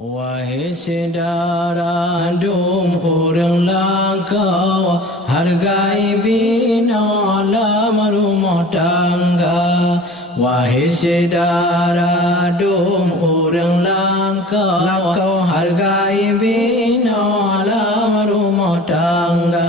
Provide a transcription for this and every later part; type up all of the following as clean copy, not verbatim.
Wahai saudara dum orang langkau, hargai bina dalam rumah tangga. Wahai saudara dum orang langkau, hargai bina dalam rumah tangga.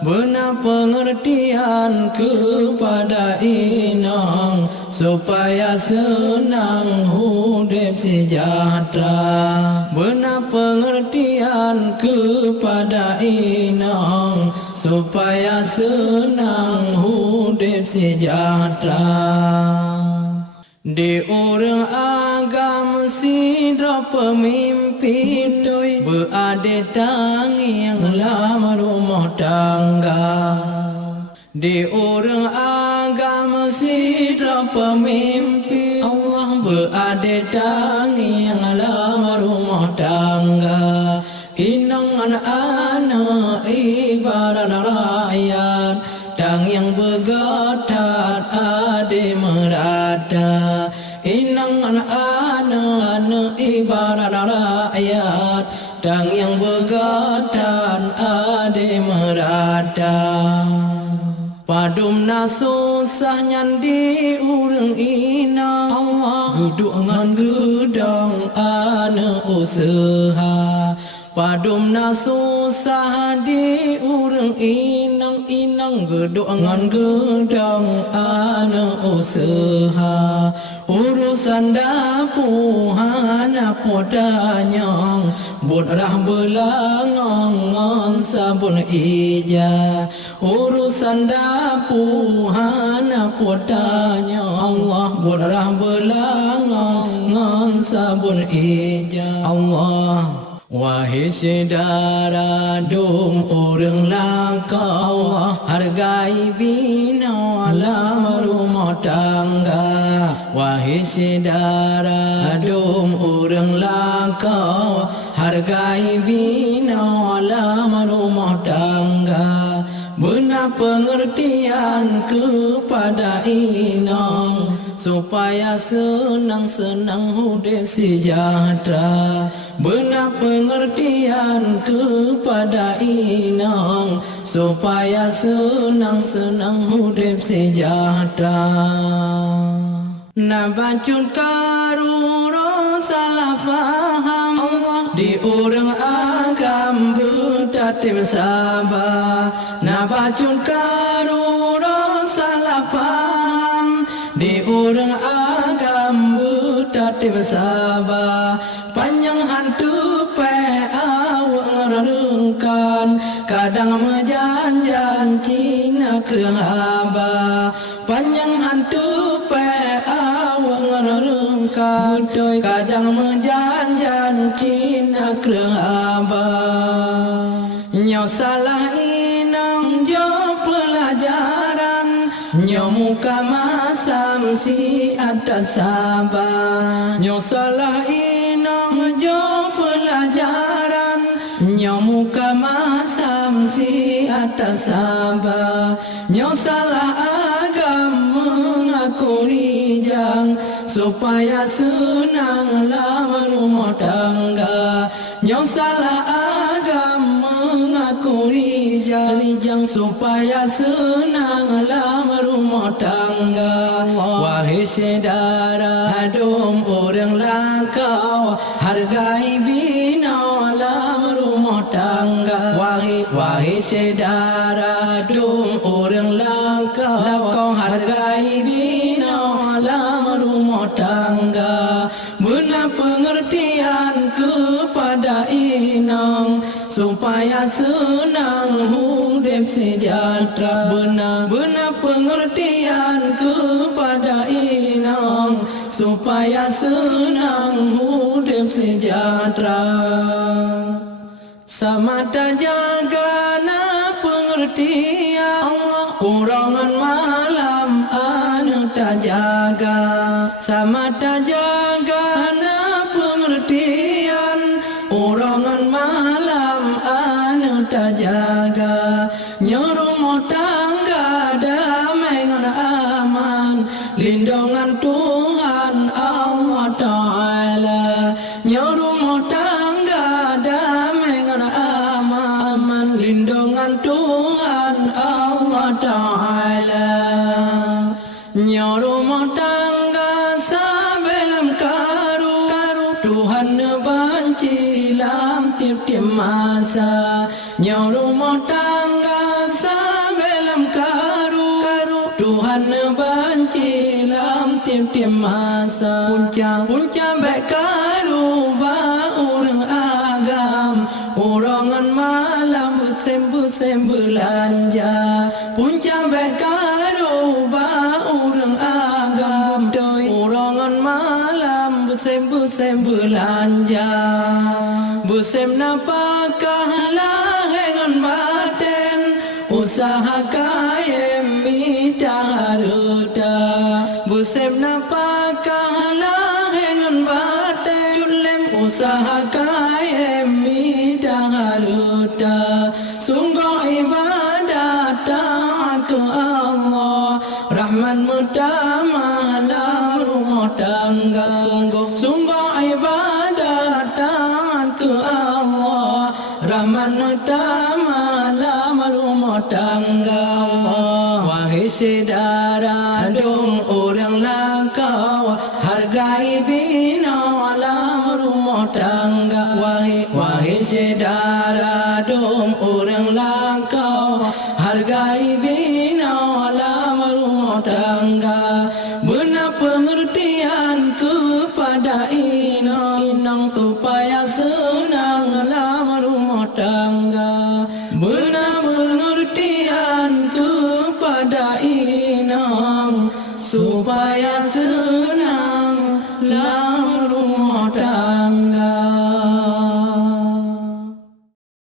Benar pengertian kepada inang, supaya senang hidup sejahtera. Benar pengertian kepada inang, supaya senang hidup sejahtera. Di orang agama sidra pemimpin doi, berada tangi yang lama rumah tangga. Di orang agama sidra pemimpin Allah, berada tangi yang lama rumah tangga. Inang anak-anak ibarat rakyat, tang yang bergatar ade merata. Inang anak-anak ibarat rakyat, tang yang bergatar ade merata. Padum na susah nyandi urang inang Allah, geduk ngan gedang anak usaha. Padum na susah di urang inang geduk ngan gedang anak usaha. Urusan dapur hana podanyang, budrah belangang sabun ija. Urusan dapur hana podanyang Allah, budrah belangang sabun ija. Allah. Wahai saudara dum orang langkau, hargai bina dalam rumah tangga. Wahai saudara dum orang langkau, hargai bina dalam rumah tangga. Benar pengertian kepada inang, supaya senang-senang hidup sejahtera. Benar pengertian kepada inang, supaya senang-senang hidup sejahtera. Nabacun karuron salah faham Allah, di orang agam berdatim sabar. Nabacun karuron salah faham, di orang agam berdatim sabar. Panjang hantu pe awak ngerengkan, kadang menjanjan Cina ke haba. Panjang hantu pe awak ngerengkan, kadang menjanjan Cina ke haba. Nyo salah inang jo pelajaran, nyo muka masam si atas sabar. Nyo salah inang jo pelajaran, nyo muka masam si atas sabar. Nyo salah agam mengakui jang, supaya senang lama rumah tangga. Nyo salah agam mengakui jang, supaya senang lama rumah tangga. Wahai saudara dum orang langkau, hargai bina dalam rumah tangga. Wahai saudara dum orang langkau, hargai bina dalam rumah tangga. Benar pengertian kepada inang, supaya senang hidup sejahtera. Benar pengertian kepada inang, supaya senang hidup sejahtera. Samata jaga na pengertian Allah, kurangan malam anu tak jaga. Samata jaga na pengertian, kurangan malam anu tak jaga. Nyuruh tangga damai ngan aman, lindungan Tuhan Allah Ta'ala. Nyuruh Tuhan benci dalam tiap-tiap masa. Nyaw rumah tangga sabelam karu. Tuhan benci dalam tiap-tiap masa. Punca baik karu ba orang agam. Orangan malam busem belanja. Punca baik karu ba orang agam. Orangan malam busem belanja. Busem napakah lahengan baten. Usaha kaya minta haruda. Busem napakah lahengan baten. Julem usaha kaya minta haruda. Sungguh ibadah taat ke Allah. Rahman mutamah dalam rumah tangga. Sungguh ibadah taat ke Allah. Rahman mutamah dalam rumah tangga. Wahai saudara dong orang lakau, hargai bina dalam rumah tangga. Wahai saudara dong orang lakau, hargai bina dalam rumah tangga. Benar pengertian kepada inang supaya senang dalam rumah tangga. Benar pengertian kepada inang supaya senang dalam rumah